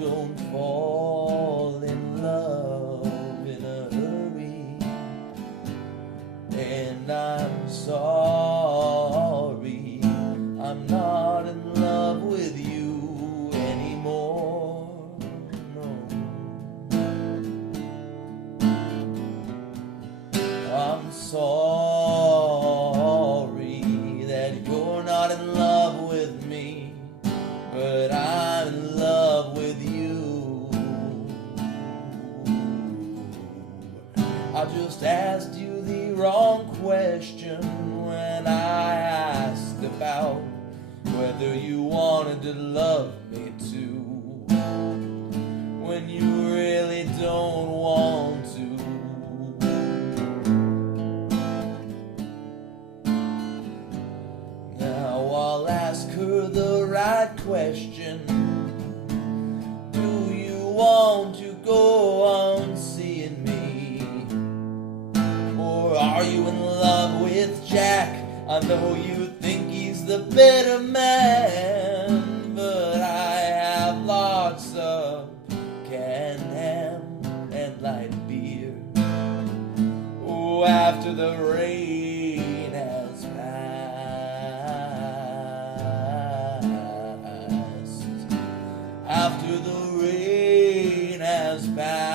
don't fall in love in a hurry, and I'm sorry I'm not in love with you anymore. No, I'm sorry that you're not in love with me, but I'm in love with you. I just asked you the wrong question when I asked about whether you wanted to love me too, when you really don't want to. Now I'll ask her the right question. Do you want to go on seeing me? Or are you in love with Jack? I know you think he's the better man, but I have lots of canned ham and light beer. Oh, after the rain has passed, after the rain has passed.